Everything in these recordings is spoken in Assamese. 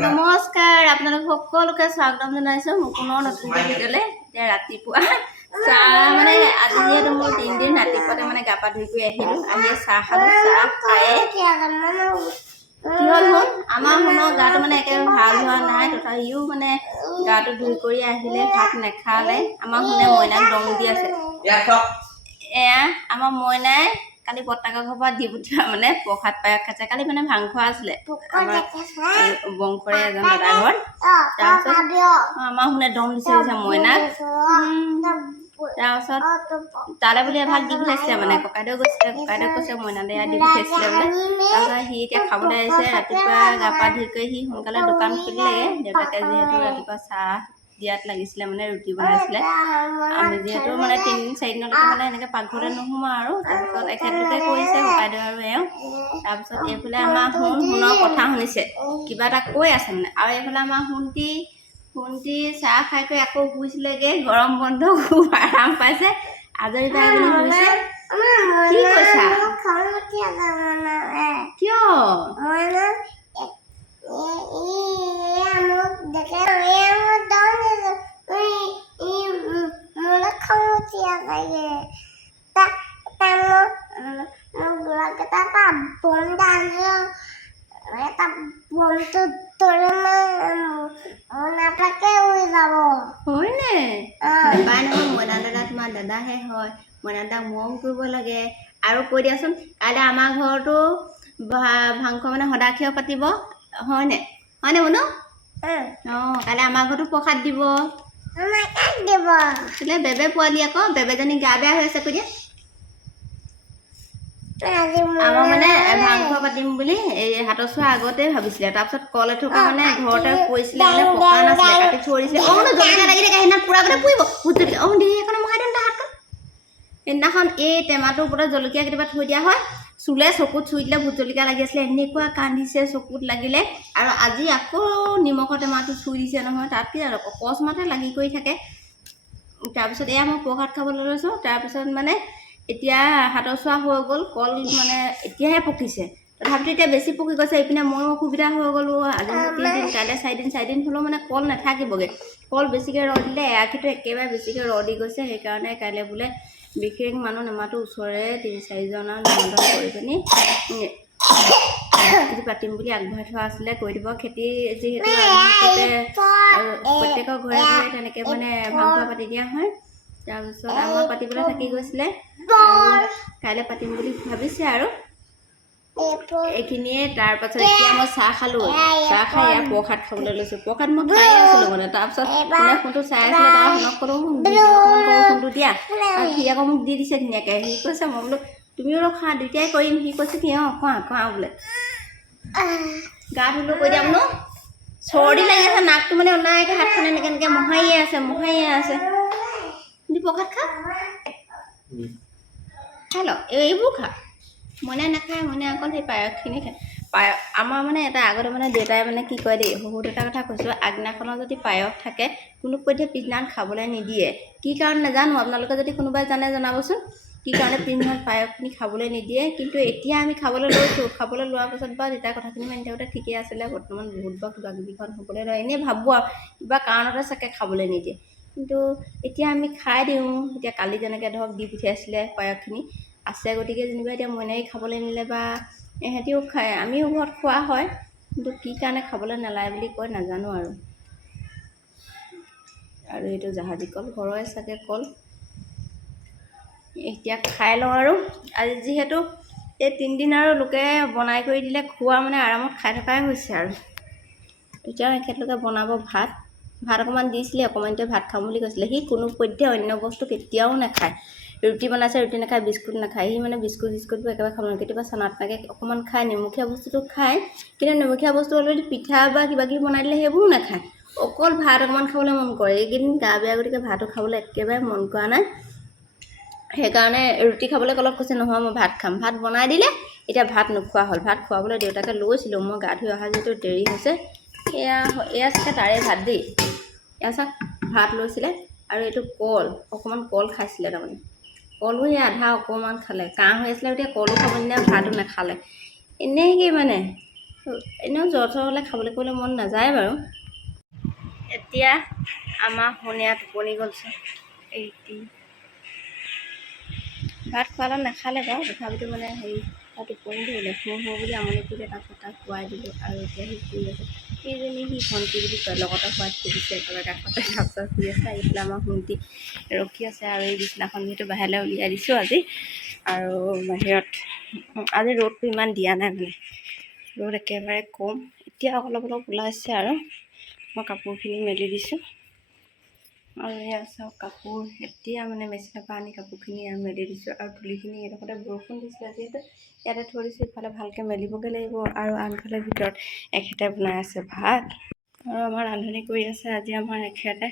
নমস্কাৰ, আপোনালোক সকলোকে স্বাগতম জনাইছোঁ মোৰ পুনৰ নতুন ভিডিঅ'লৈ। এতিয়া ৰাতিপুৱা চাহ মানে আজি যিহেতু মোৰ 3 দিন ৰাতিপুৱাতে মানে গা পা ধুই কৰি আহিলোঁ, আহি চাহ খালোঁ। চাহ খায়ে কি হ'ল আমাৰ শুনৰ গাটো মানে একেবাৰে ভাল হোৱা নাই, তথাপিও মানে গাটো ধুই কৰি আহিলে, ভাত নেখালে। আমাৰ শুনে মইনাক দম দি আছে। এয়া আমাৰ মইনাই কালি বৰ্তাকৰ ঘৰৰ পৰা দি পঠিওৱা মানে প্ৰসাদ পায়স খাইছে। কালি মানে ভাং খোৱা আছিলে বংশৰে এজন দাদা ঘৰত। তাৰপিছত আমাৰ শুনে দম দিছে মইনাক। তাৰপিছত তালৈ বুলি এভাগ দি পঠিয়াইছিলে মানে ককাইদেউ গৈছিলে, ককাইদেউ কৈছে মইনালে দি পঠিয়াইছিলে বোলে। তাৰপিছত সি এতিয়া খাবলৈ আহিছে। ৰাতিপুৱা গা পা ধুই কৰি সি সোনকালে দোকান খুলিলেগৈ। দেউতাকে যিহেতু ৰাতিপুৱা চাহ দিয়াত লাগিছিলে মানে ৰুটি বনাইছিলে। আমি যিহেতু মানে 3-4 দিনলৈকে মানে এনেকৈ পাকঘৰতে নোসোমাওঁ আৰু। তাৰপিছত এখেতলোকে কৰিছে ককাইদেউ আৰু এওঁ। তাৰপিছত এইফালে আমাৰ শুনৰ কথা শুনিছে, কিবা এটা কৈ আছে মানে। আৰু এইফালে আমাৰ শুন্তি চাহ খাই কৰি আকৌ শুইছিলেগৈ। গৰম বন্ধ খুব আৰাম পাইছে, আজৰি পাই বুলি শুইছে। কি কৈছা কিয়? হয়নে নাপায় নহয়, মইনা দাদা তোমাৰ দাদাহে হয়। মইনা দাদাক মৰম কৰিব লাগে। আৰু কৈ দিয়াচোন, কাইলৈ আমাৰ ঘৰতো ভাংখ মানে সদাক্ষীয় পাতিব, হয়নে শুনো? কাইলৈ আমাৰ ঘৰতো প্ৰসাদ দিব। বেবে পোৱালি আকৌ, বেবেজনী গা বেয়া হৈ আছে কৈ দিয়া। আমাৰ মানে ভাংখ পাতিম বুলি এই হাতৰ চোৱা আগতে ভাবিছিলে। তাৰপিছত কল এথোকা মানে ঘৰতে পৰিছিলে মানে, পকা নাছিলে, কাটি থৈ দিছিলে। জলকীয়া লাগি থাকে, সেইদিনা পুৰা আগতে পৰিব ভোট জলকীয়া। সেইখন মহাই দিওঁ তাৰ হাতখন। সেইদিনাখন এই টেমাটোৰ ওপৰত জলকীয়া কেতিয়াবা থৈ দিয়া হয়, চুলে চকুত চুই দিলে ভোট জলকীয়া লাগি আছিলে। এনেকুৱা কান্দিছে, চকুত লাগিলে। আৰু আজি আকৌ নিমখৰ টেমাটো চুই দিছে নহয়, তাত কি আৰু অকস্মাতে লাগি কৰি থাকে। তাৰপিছত এয়া মই প্ৰসাদ খাবলৈ লৈছোঁ। তাৰপিছত মানে এতিয়া হাতৰ চোৱা হৈ গ'ল, কল মানে এতিয়াহে পকিছে। তথাপিতো এতিয়া বেছি পকি গৈছে। এইপিনে ময়ো অসুবিধা হৈ গ'লোঁ। আজি 3 দিন, কাইলৈ 4 দিন হ'লেও মানে কল নাথাকিবগৈ। কল বেছিকৈ ৰ'দ দিলে এৰাশীটো একেবাৰে বেছিকৈ ৰ'দ দি গৈছে। সেইকাৰণে কাইলৈ বোলে বিশেষ মানুহ নেমাতো, ওচৰৰে 3-4জন আৰু নিমন্ত্ৰণ কৰি পিনি খেতি পাতিম বুলি আগবঢ়াই থোৱা আছিলে, কৰি দিব। খেতি যিহেতু প্ৰত্যেকৰ ঘৰে ঘৰে তেনেকৈ মানে ভাংখ পাতি দিয়া হয়। তাৰপিছত আমাৰ পাতিবলৈ থাকি গৈছিলে, কাইলৈ পাতিম বুলি ভাবিছে আৰু এইখিনিয়ে। তাৰপাছত এতিয়া মই চাহ খালোঁ। চাহ খাই ইয়াত প্ৰসাদ খাবলৈ লৈছোঁ। প্ৰসাদ মই খাই আছিলোঁ মানে। তাৰপিছত কোনে ফোনটো চাই আছিলে, তাৰ শুনক ক'লোঁ ফোনটো দিয়া। সি আকৌ মোক দি দিছে ধুনীয়াকৈ। সি কৈছে, মই বোলো তুমিও খা, দুইটাই কৰিম। সি কৈছে কি খোৱা বোলে। গা ধুলোঁ কৈ দিয়া বোলো। চৰ্দি লাগি আছে, নাকটো মানে ওলাইকৈ হাতখন এনেকৈ মোহাৰিয়ে আছে। প্ৰসাদ খা, খাই ল, এইবোৰ খা। মইনা নাখায়, মইনা অকল সেই পায়সখিনি খায়। আমাৰ মানে এটা আগতে মানে দেউতাই মানে কি কয় দেই, শহুৰ দেউতাৰ কথা কৈছোঁ, আগদিনাখনৰ যদি পায়স থাকে কোনো পধ্যে পিছদিনাখন খাবলৈ নিদিয়ে। কি কাৰণ নাজানো, আপোনালোকে যদি কোনোবাই জানে জনাবচোন, কি কাৰণে পিছদিনাখন পায়সখিনি খাবলৈ নিদিয়ে। কিন্তু এতিয়া আমি খাবলৈ লৈছোঁ। খাবলৈ লোৱাৰ পাছত বাৰু দেউতাৰ কথাখিনি মানি থাকোঁতে ঠিকেই আছিলে। বৰ্তমান বহুত বাৰু কিবা কিবিখন হ'বলৈ লয়, এনেই ভাবোঁ আৰু কিবা কাৰণতে চাগে খাবলৈ নিদিয়ে। কিন্তু এতিয়া আমি খাই দিওঁ। এতিয়া কালি যেনেকৈ ধৰক দি পঠিয়াইছিলে পায়সখিনি আছে, গতিকে যেনিবা এতিয়া মইনাই খাবলৈ নিলে বা ইহঁতিও খায়, আমিও ঘৰত খোৱা হয়। কিন্তু কি কাৰণে খাবলৈ নালাগে বুলি কয় নাজানো আৰু এইটো জাহাজী কল, ঘৰৰে চাগে কল। এতিয়া খাই লওঁ আৰু আজি যিহেতু এই 3 দিন আৰু লোকে বনাই কৰি দিলে, খোৱা মানে আৰামত খাই থকাই হৈছে আৰু। এতিয়া এখেতলোকে বনাব ভাত অকণমান দিছিলে, অকণমানতে ভাত খাম বুলি কৈছিলে। সি কোনো পধ্যে অন্য বস্তু কেতিয়াও নাখায়। ৰুটি বনাইছে, ৰুটি নাখায়, বিস্কুট নাখায়। সি মানে বিস্কুট চিস্কুটবোৰ একেবাৰে খাব নোৱাৰে। কেতিয়াবা চানাত থাকে অকণমান খায়, নিমখীয়া বস্তুটো খায়, কিন্তু নিমখীয়া বস্তু অলৰেডি পিঠা বা কিবা কিবি বনাই দিলে সেইবোৰো নাখায়। অকল ভাত অকণমান খাবলৈ মন কৰে। এইকেইদিন গা বেয়া গতিকে ভাতো খাবলৈ একেবাৰে মন কৰা নাই। সেইকাৰণে ৰুটি খাবলৈ অলপ কৈছে, নহয় মই ভাত খাম। ভাত বনাই দিলে, এতিয়া ভাত নোখোৱা হ'ল। ভাত খুৱাবলৈ দেউতাকে লৈছিলোঁ, মই গা ধুই অহা যিহেতু দেৰি হৈছে। এয়া চাগে তাৰে ভাত দেই, এয়া চাওক ভাত লৈছিলে আৰু এইটো কল, অকণমান কল খাইছিলে। তাৰমানে কলো সেই আধা অকণমান খালে, কাহ হৈ আছিলে এতিয়া কলো খাব নিদিলে, ভাতো নাখালে। এনেকৈ মানে এনেও জ্বৰ চৰ হ'লে খাবলৈ কৰিবলৈ মন নাযায় বাৰু। এতিয়া আমাৰ সোণীয়া টোপনি গ'লছে। ভাত খোৱালে নাখালে বাৰু, তথাপিতো মানে হেৰি তাত টোপনি ধৰিলে, শুওঁ বুলি আমনি কৰিলে। তাৰপিছত তাক খুৱাই দিলোঁ আৰু এতিয়া সি শুই আছে। সেইজনী সি ভণ্টি বুলি কয়, লগতে শুৱাই থৈ দিছে একেবাৰে কাষতে। তাৰপিছত শুই আছে। এইফালে আমাৰ ভণ্টি ৰখি আছে আৰু এই বিছনাখন যিহেতু বাহিৰলৈ উলিয়াই দিছোঁ আজি। আৰু বাহিৰত আজি ৰ'দটো ইমান দিয়া নাই, মানে ৰ'দ একেবাৰে কম। এতিয়া অলপ অলপ ওলাইছে আৰু মই কাপোৰখিনি মেলি দিছোঁ। আৰু এয়া চাওক কাপোৰ এতিয়া মানে মেচিনৰ পৰা আনি কাপোৰখিনি মেলি দিছোঁ। আৰু তুলিখিনি এডোখৰতে বৰষুণ দিছিলে যিহেতু ইয়াতে থৈ দিছোঁ। ইফালে ভালকৈ মেলিবগৈ লাগিব। আৰু আনফালে ভিতৰত এখেতে বনাই আছে ভাত, আৰু আমাৰ ৰান্ধনি কৰি আছে আজি আমাৰ এখেতে।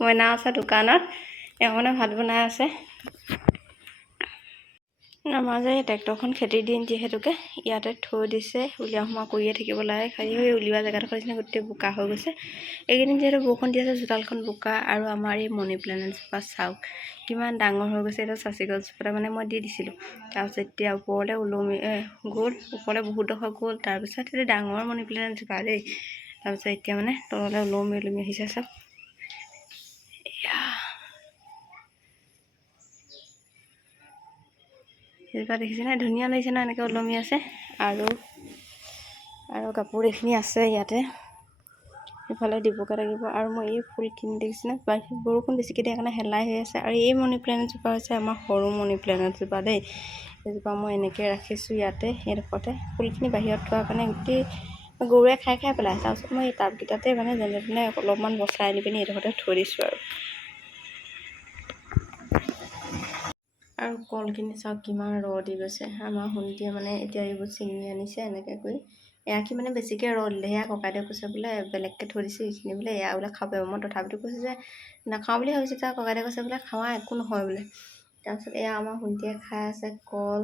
মইনা আছে দোকানত, এওঁ মানে ভাত বনাই আছে। আমাৰ যে ট্ৰেক্টৰখন খেতিৰ দিন যিহেতুকে ইয়াতে থৈ দিছে, উলিওৱা সোমোৱা কৰিয়ে থাকিব লাগে। খালি হৈ উলিওৱা জেগাডোখৰ নিচিনা গোটেই বোকা হৈ গৈছে। এইকেইদিন যিহেতু বৰষুণ দি আছে, চোতালখন বোকা। আৰু আমাৰ এই মানি প্লেণ্টজোপা চাওক কিমান ডাঙৰ হৈ গৈছে। এইটো চাচি গছজোপা মানে মই দি দিছিলোঁ, তাৰপিছত এতিয়া ওপৰলৈ ওলমি গ'ল, ওপৰলৈ বহুত ডোখৰ গ'ল। তাৰপিছত এইটো ডাঙৰ মানি প্লেণ্টজোপা দেই। তাৰপিছত এতিয়া মানে তললৈ ওলমি আহিছে চাওক। সেইজোপা দেখিছেনে, ধুনীয়া লাগিছে ন, এনেকৈ ওলমি আছে। আৰু কাপোৰ এইখিনি আছে ইয়াতে, ইফালে দিবগৈ লাগিব। আৰু মই এই ফুলখিনি দেখিছেনে, বৰষুণ বেছিকৈ দিয়া কাৰণে শেলাই হৈ আছে। আৰু এই মানি প্লেণ্টজোপা হৈছে আমাৰ সৰু মানি প্লেণ্টজোপা দেই। এইজোপা মই এনেকৈ ৰাখিছোঁ ইয়াতে, এইডোখৰতে। ফুলখিনি বাহিৰত থোৱাৰ কাৰণে গোটেই গৰুৱে খাই পেলাই। তাৰপিছত মই এই টাবকেইটাতে মানে যেনে তেনে অলপমান বচাই আনি পিনি এইডোখৰতে থৈ দিছোঁ আৰু কলখিনি চাওক কিমান ৰ'দ দি গৈছে। আমাৰ ভণ্টিয়ে মানে এতিয়া এইবোৰ ছিঙি আনিছে এনেকৈ কৰি। এয়াখিনি মানে বেছিকৈ ৰ'দ দিলে, সেয়া ককাইদেউ কৈছে বোলে বেলেগকৈ থৈ দিছে এইখিনি বোলে, এয়া বোলে খাব। মই তথাপিতো কৈছোঁ যে নাখাওঁ বুলি ভাবিছোঁ। তাৰ ককাইদেউ কৈছে বোলে খাৱা একো নহয় বোলে। তাৰপিছত এয়া আমাৰ ভণ্টিয়ে খাই আছে কল।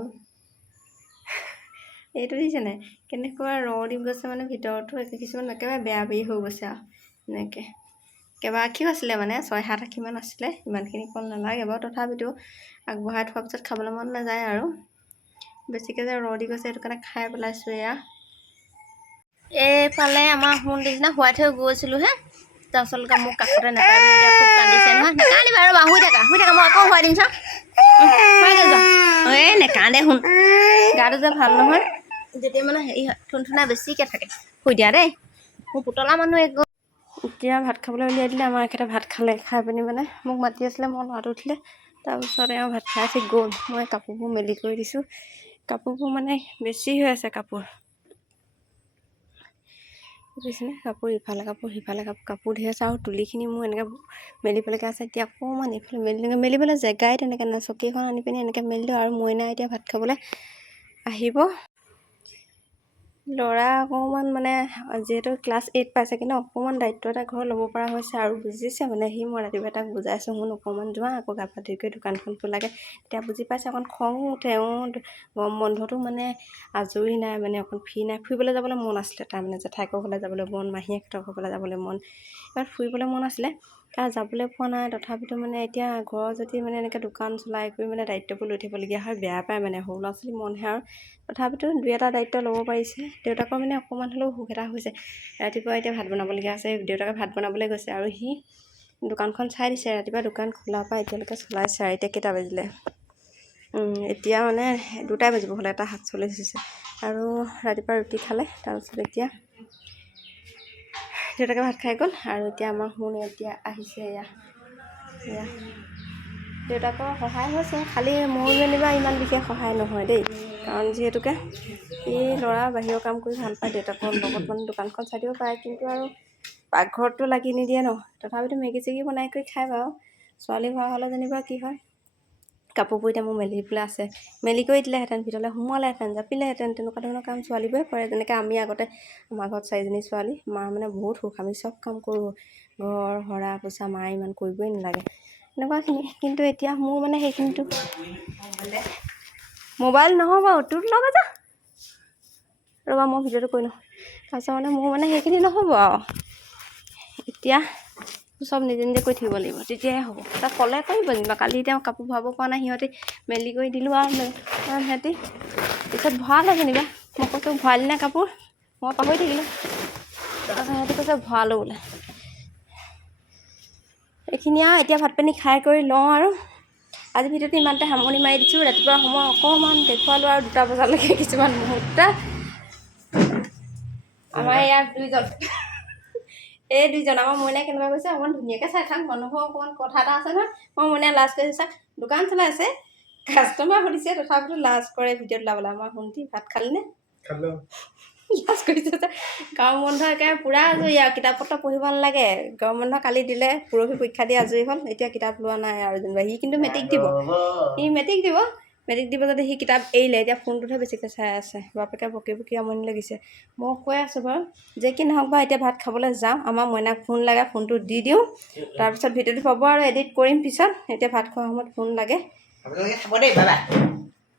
এইটো দিছেনে কেনেকুৱা ৰ'দ দি গৈছে, মানে ভিতৰতো কিছুমান একেবাৰে বেয়া হৈ গৈছে আৰু এনেকৈ। কেইবাআশীও আছিলে, মানে 6-7 আশীমান আছিলে। ইমানখিনি কল নালাগে বাৰু, তথাপিতো আগবঢ়াই থোৱাৰ পিছত খাবলৈ মন নাযায় আৰু বেছিকৈ যে ৰ'দ দি গৈছে, সেইটো কাৰণে খাই পেলাইছোঁ। এয়া এইফালে আমাৰ সোণ দিনা শুৱাই থৈ গৈছিলোঁ হে, তাৰপিছত মোক কাষতে নাপাই পিনি এতিয়া খুব কান্দিছে নহয়। নাকান্দিবা ৰ'বা, শুই থাকা মই আকৌ শুৱাই দিম চাওঁ। এই নেকান্দে শুন, গাটো যে ভাল নহয়, যেতিয়া মানে হেৰি হয় থুনথুনা বেছিকৈ থাকে। শুই দিয়া দেই, মোৰ পুতলা মানুহ একো। এতিয়া ভাত খাবলৈ উলিয়াই দিলে। আমাৰ এখেতে ভাত খালে, খাই পিনি মানে মোক মাতি আছিলে, মই ল'ৰাটো উঠিলে। তাৰপিছত এওঁ ভাত খাই উঠি গ'ল। মই কাপোৰবোৰ মেলি কৰি দিছোঁ। কাপোৰবোৰ মানে বেছি হৈ আছে কাপোৰ, বুজিছেনে? কাপোৰ ইফালে কাপোৰ সিফালে কাপোৰ ধেৰ আছে। আৰু তুলিখিনি মোৰ এনেকৈ মেলিবলৈকে আছে। এতিয়া অকণমান ইফালে মেলিবলৈ জেগাই তেনেকৈ নাই। চকীখন আনি পিনি এনেকৈ মেলিলোঁ। আৰু মইনা এতিয়া ভাত খাবলৈ আহিব। ল'ৰা অকণমান মানে যিহেতু ক্লাছ 8 পাইছে, কিন্তু অকণমান দায়িত্ব এটা ঘৰ ল'ব পৰা হৈছে আৰু বুজিছে মানে সি। মই ৰাতিপুৱা তাক বুজাইছোঁ, শুন অকণমান যোৱা আকৌ গা পা ধুই কৰি দোকানখন খোলাকৈ। এতিয়া বুজি পাইছে। অকণ খং উঠে। গৰম বন্ধটো মানে আজৰি নাই, মানে অকণ ফ্ৰী নাই। ফুৰিবলৈ যাবলৈ মন আছিলে তাৰমানে, জেঠাইকৰ ঘৰলৈ যাবলৈ মন, মাহীয়েকহঁতৰ ঘৰলৈ যাবলৈ মন, এবাৰ ফুৰিবলৈ মন আছিলে। তাৰ যাবলৈ পোৱা নাই। তথাপিতো মানে এতিয়া ঘৰৰ যদি মানে এনেকৈ দোকান চলাই কৰি মানে দায়িত্ববোৰ লৈ থাকিবলগীয়া হয়, বেয়া পায় মানে। সৰু ল'ৰা ছোৱালী মনহে আৰু, তথাপিতো 2-এটা দায়িত্ব ল'ব পাৰিছে। দেউতাকৰ মানে অকণমান হ'লেও সুখ এটা হৈছে। ৰাতিপুৱা এতিয়া ভাত বনাবলগীয়া আছে, দেউতাকে ভাত বনাবলৈ গৈছে আৰু সি দোকানখন চাই দিছে। ৰাতিপুৱা দোকান খোলাৰ পৰা এতিয়ালৈকে চলাইছে। আৰু এতিয়া কেইটা বাজিলে, এতিয়া মানে 2টাই বাজিব হ'লে, 1:47 হৈছে। আৰু ৰাতিপুৱা ৰুটি খালে। তাৰপিছত এতিয়া দেউতাকে ভাত খাই গ'ল। আৰু এতিয়া আমাৰ শুন এতিয়া আহিছে। এয়া দেউতাকৰ সহায় হৈছে, খালি মোৰ যেনিবা ইমান বিশেষ সহায় নহয় দেই। কাৰণ যিহেতুকে এই ল'ৰা বাহিৰৰ কাম কৰি ভাল পায়, দেউতাকৰ লগত মানে দোকানখন চাই দিব পাৰে। কিন্তু আৰু পাকঘৰতটো লাগি নিদিয়ে ন। তথাপিতো মেগী চেগী বনাই কৰি খাই বাৰু। ছোৱালী হোৱা হ'লে যেনিবা কি হয় কাপোৰবোৰ এতিয়া মোৰ মেলি পেলাই আছে, মেলি কৰি দিলেহেঁতেন, ভিতৰলৈ সোমোৱালেহেঁতেন, জাপিলেহেঁতেন, তেনেকুৱা ধৰণৰ কাম ছোৱালীবোৰে কৰে। যেনেকৈ আমি আগতে আমাৰ ঘৰত 4জনী ছোৱালী, মাৰ মানে বহুত সুখ, আমি চব কাম কৰোঁ, ঘৰ সৰা পোছা মায়ে ইমান কৰিবই নালাগে এনেকুৱাখিনি। কিন্তু এতিয়া মোৰ মানে সেইখিনিতো মোবাইল নহ'ব তোৰ লগত যা ৰ'বা মই ভিডিঅ'টো কৰি লওঁ। তাৰপিছত মানে মোৰ মানে সেইখিনি নহ'ব আৰু এতিয়া চব নিজে নিজে কৰি থাকিব লাগিব, তেতিয়াহে হ'ব। তাক ক'লে কৰিব যেনিবা, কালি এতিয়া কাপোৰ ভৰাব পৰা নাই, সিহঁতি মেলি কৰি দিলোঁ আৰু সিহঁতি পিছত ভৰালে যেনিবা। মই কৈছোঁ ভৰালি নে কাপোৰ, মই পাহৰি থাকিলোঁ। তাৰপাছত সিহঁতি কৈছে ভৰালোঁ বোলে। এইখিনি আৰু এতিয়া ভাত পানী খাই কৰি লওঁ আৰু আজি ভিডিঅ'টো ইমানতে সামৰণি মাৰি দিছোঁ। ৰাতিপুৱা সময় অকণমান দেখুৱালোঁ আৰু 2টা বজালৈকে কিছুমান মুহূৰ্ত। আমাৰ ইয়াত 2জন এই 2জন আমাৰ মইনাই কেনেকুৱা কৈছে, অকণমান ধুনীয়াকৈ চাই থাক, মানুহৰ অকণমান কথা এটা আছে নহয়। মই মইনাই লাজ কৰিছে, চাক দোকান চলাই আছে, কাষ্টমাৰ সুধিছে তথাপিতো লাজ কৰে ভিডিঅ'ত ওলাবলৈ। আমাৰ শুনতি ভাত খালি নে? লাজ কৰিছে যে। গৰম বন্ধ একেবাৰে পূৰা আজৰি আৰু, কিতাপ পত্ৰ পঢ়িব নালাগে। গৰম বন্ধ কালি দিলে, পৰহি পৰীক্ষা দি আজৰি হ'ল, এতিয়া কিতাপ লোৱা নাই আৰু যেনিবা। সি কিন্তু মেট্ৰিক দিব, মেট্ৰিক দিব যদি সি কিতাপ এৰিলে, এতিয়া ফোনটোতহে বেছিকৈ চাই আছে। বাপেকে বকি বকি আমনি লাগিছে। মই কৈ আছোঁ বাৰু যে কি নহওক বাৰু, এতিয়া ভাত খাবলৈ যাওঁ, আমাৰ মইনাক ফোন লাগে, ফোনটো দি দিওঁ, তাৰপিছত ভিডিঅ'টো পাব আৰু এডিট কৰিম পিছত। এতিয়া ভাত খোৱাৰ সময়ত ফোন লাগে।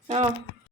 অঁ।